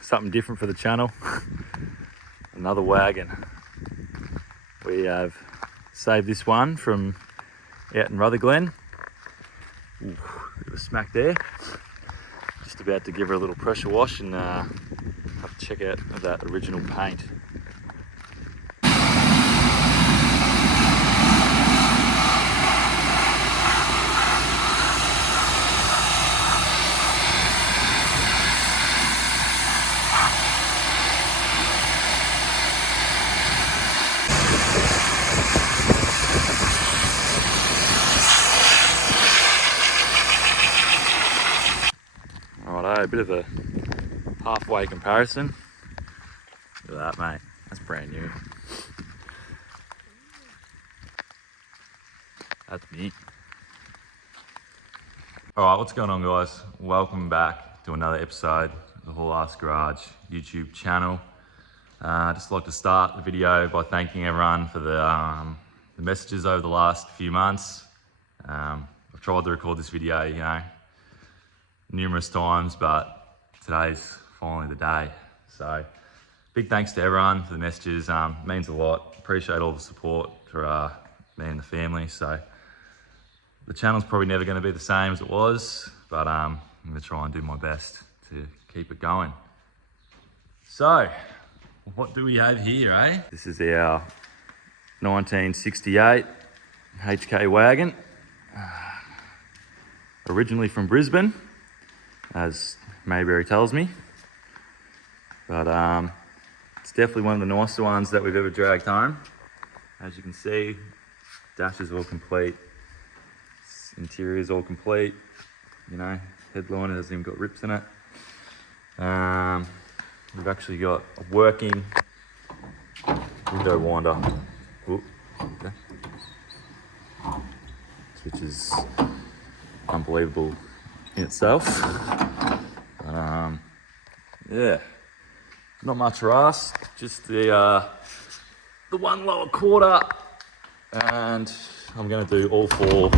Something different for the channel. Another wagon. We have saved this one from out in Rutherglen. Ooh, bit of a smack there. Just about to give her a little pressure wash and have a check out of that original paint. Righto, a bit of a halfway comparison. Look at that, mate. That's brand new. That's neat. Alright, what's going on, guys? Welcome back to another episode of the Haul Ass Garage YouTube channel. I'd just like to start the video by thanking everyone for the messages over the last few months. I've tried to record this video, numerous times, but today's finally the day. So big thanks to everyone for the messages. Means a lot. Appreciate all the support for me and the family. So the channel's probably never going to be the same as it was, but I'm going to try and do my best to keep it going. So what do we have here, eh? This is our 1968 HK Wagon, originally from Brisbane, as Mayberry tells me, but it's definitely one of the nicer ones that we've ever dragged home. As you can see, dash is all complete, interior is all complete, headliner hasn't even got rips in it. We've actually got a working window winder, okay, which is unbelievable in itself. Yeah, not much rust, just the one lower quarter, and I'm going to do all four.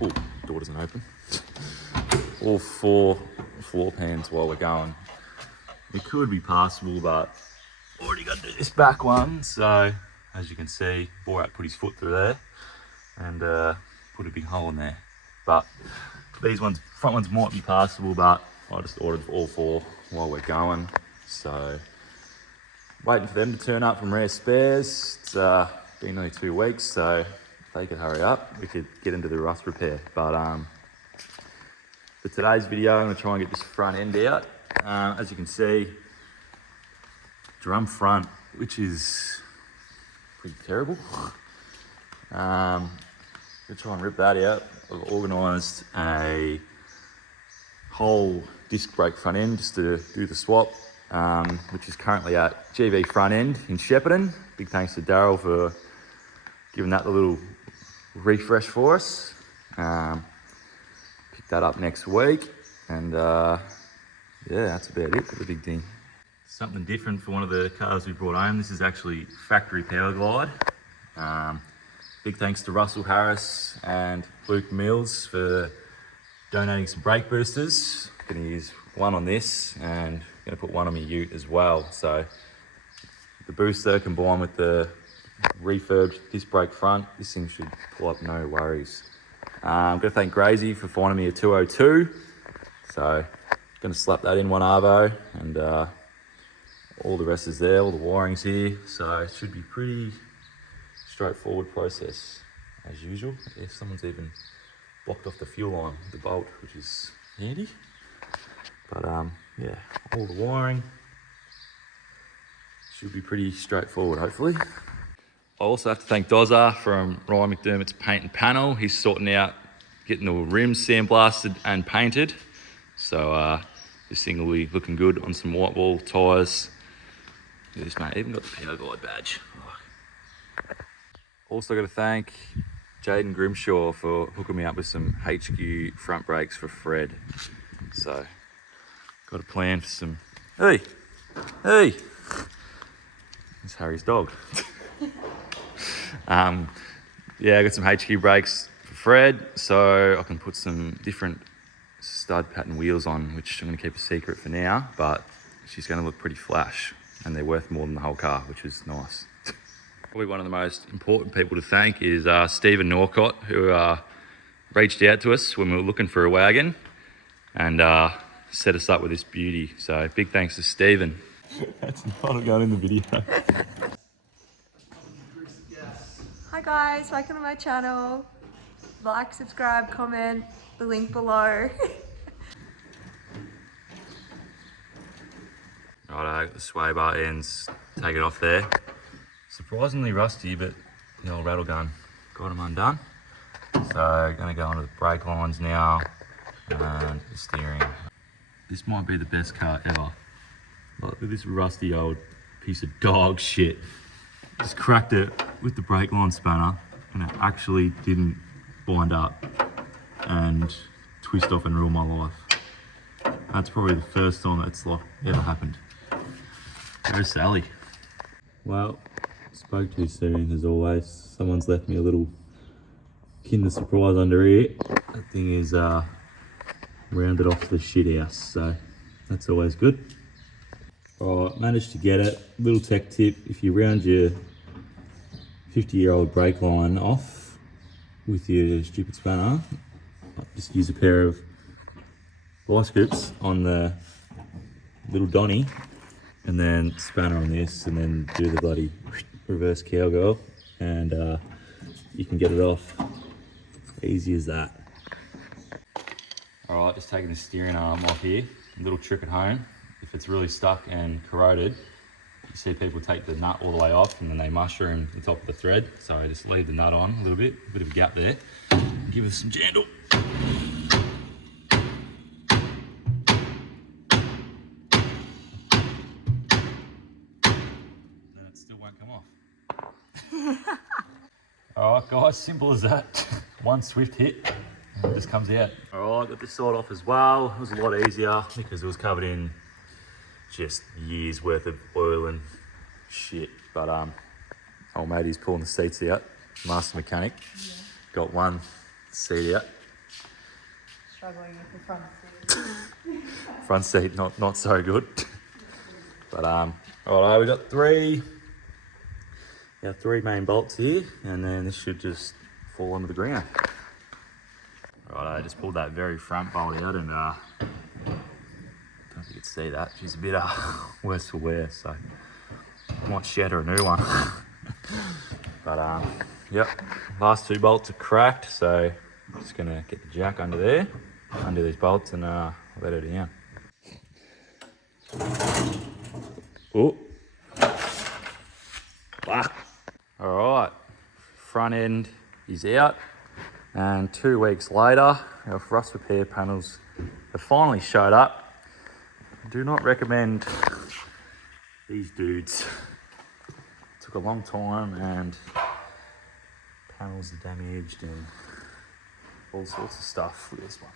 Oh, door doesn't open. All four floor pans while we're going. It could be passable, but already got to do this back one. So as you can see, Borat put his foot through there and put a big hole in there. But these ones, front ones might be passable, but I just ordered all four while we're going. So waiting for them to turn up from Rare Spares. It's been nearly 2 weeks, so if they could hurry up, we could get into the rust repair. But for today's video, I'm going to try and get this front end out. As you can see, drum front, which is pretty terrible. Gonna try and rip that out. I've organised a whole disc brake front end just to do the swap, which is currently at GV Front End in Shepparton. Big thanks to Daryl for giving that the little refresh for us. Pick that up next week, and yeah, that's about it for the big thing. Something different for one of the cars we brought home. This is actually factory powerglide. Big thanks to Russell Harris and Luke Mills for donating some brake boosters. Gonna use one on this and gonna put one on my ute as well. So the booster combined with the refurbed disc brake front, this thing should pull up no worries. I'm gonna thank Grazy for finding me a 202. So gonna slap that in one arvo, and all the rest is there, all the wiring's here. So it should be pretty straightforward process as usual. If someone's even blocked off the fuel line with the bolt, which is handy. But yeah, all the wiring should be pretty straightforward, hopefully. I also have to thank Dozza from Ryan McDermott's Paint and Panel. He's sorting out getting the rims sandblasted and painted. So this thing will be looking good on some white wall tyres. Look at this, mate, even got the powerglide badge. Also got to thank Jaden Grimshaw for hooking me up with some HQ front brakes for Fred. So, got a plan for some... Hey! Hey! It's Harry's dog. Yeah, I got some HQ brakes for Fred, so I can put some different stud pattern wheels on, which I'm going to keep a secret for now, but she's going to look pretty flash, and they're worth more than the whole car, which is nice. Probably one of the most important people to thank is Stephen Norcott, who reached out to us when we were looking for a wagon and set us up with this beauty. So big thanks to Stephen. That's not going in the video. Hi guys, welcome to my channel. Like, subscribe, comment, the link below. Righto, the sway bar ends, take it off there. Surprisingly rusty, but the old rattle gun got them undone. So gonna go onto the brake lines now and the steering. This might be the best car ever. Look at this rusty old piece of dog shit. Just cracked it with the brake line spanner and it actually didn't bind up and twist off and ruin my life. That's probably the first time that's like ever happened. Where's Sally? Well, spoke too soon as always. Someone's left me a little Kinder surprise under here. That thing is rounded off the shit house, so that's always good. Alright, managed to get it. Little tech tip, if you round your 50-year-old brake line off with your stupid spanner, just use a pair of vice grips on the little Donny and then spanner on this and then do the bloody reverse cowgirl and you can get it off. Easy as that. Alright, just taking the steering arm off here. A little trick at home. If it's really stuck and corroded, you see people take the nut all the way off and then they mushroom the top of the thread. So I just leave the nut on a little bit of a gap there. Give it some jandle. Then it still won't come off. Alright guys, simple as that. One swift hit and it just comes out. Alright, got this side off as well. It was a lot easier because it was covered in just years worth of oil and shit. But old matey's pulling the seats out, master mechanic. Yeah. Got one seat out. Struggling with the front seat. Front seat not so good. But alright, we got three main bolts here, and then this should just fall onto the ground. Right, I just pulled that very front bolt out and don't know if you can see that. She's a bit worse for wear, so I might shed her a new one. But yep, last two bolts are cracked, so I'm just gonna get the jack under there, under these bolts, and let her down. Oh, fuck. All right, front end is out, and 2 weeks later, our rust repair panels have finally showed up. Do not recommend these dudes. Took a long time and panels are damaged and all sorts of stuff with this one.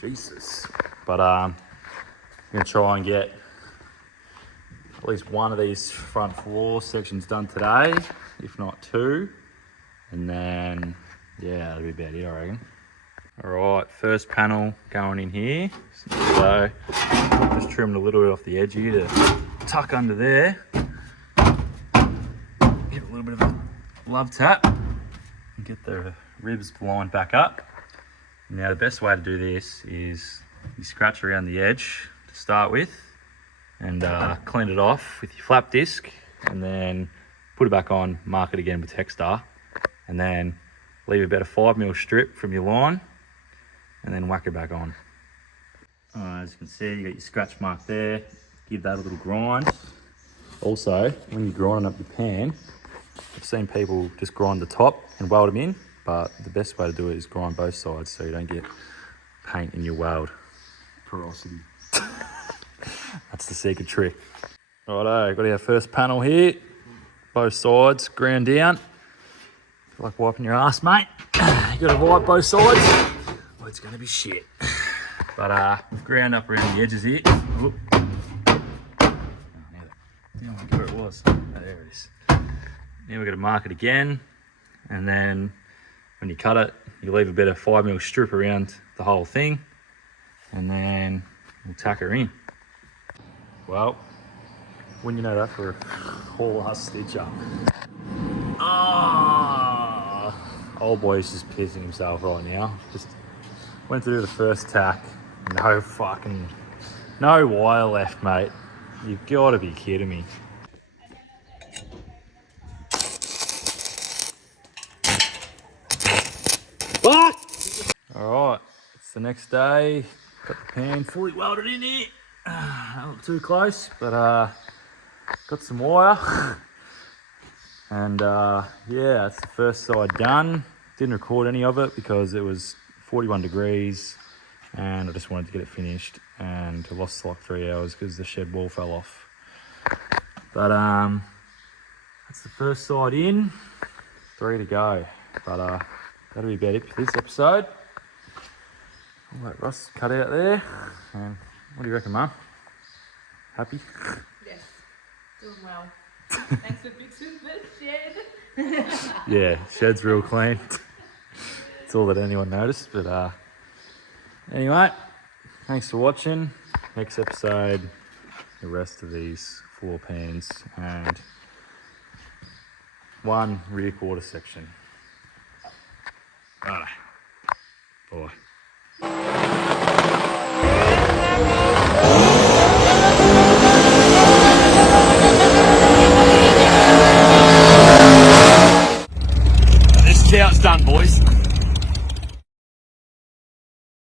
Jesus. But I'm gonna try and get at least one of these front floor sections done today, if not two. And then, yeah, that'll be about it, I reckon. All right, first panel going in here. So just trimmed a little bit off the edge here to tuck under there. Give it a little bit of a love tap and get the ribs lined back up. Now the best way to do this is you scratch around the edge to start with and clean it off with your flap disc, and then put it back on, mark it again with Textar, and then leave about a 5mm strip from your line and then whack it back on. As you can see, you got your scratch mark there. Give that a little grind. Also, when you're grinding up your pan, I've seen people just grind the top and weld them in, but the best way to do it is grind both sides so you don't get paint in your weld. Porosity. That's the secret trick. Righto, got our first panel here. Both sides, ground down. Feel like wiping your ass, mate. You gotta wipe both sides, or it's gonna be shit. But we've ground up around the edges here. Oop. Oh, now where it was. Oh, there it is. Now we're gonna mark it again, and then when you cut it, you leave a bit of 5mm strip around the whole thing, and then we'll tack her in. Well, wouldn't you know that for a whole last stitch up. Ah, old boy's just pissing himself right now. Just went to do the first tack. No wire left, mate. You've got to be kidding me. What? All right, it's the next day. Got the pan fully welded in here. Not too close, but got some wire. And yeah, it's the first side done. Didn't record any of it because it was 41 degrees and I just wanted to get it finished, and I lost like 3 hours because the shed wall fell off. But that's the first side in, 3 to go. But that'll be about it for this episode. I'll let Ross cut out there. And what do you reckon, Mum? Happy? Yes, doing well. Thanks for fixing the shed. Yeah, shed's real clean. That's all that anyone noticed. But anyway, thanks for watching. Next episode, the rest of these floor pans and one rear quarter section. Bye.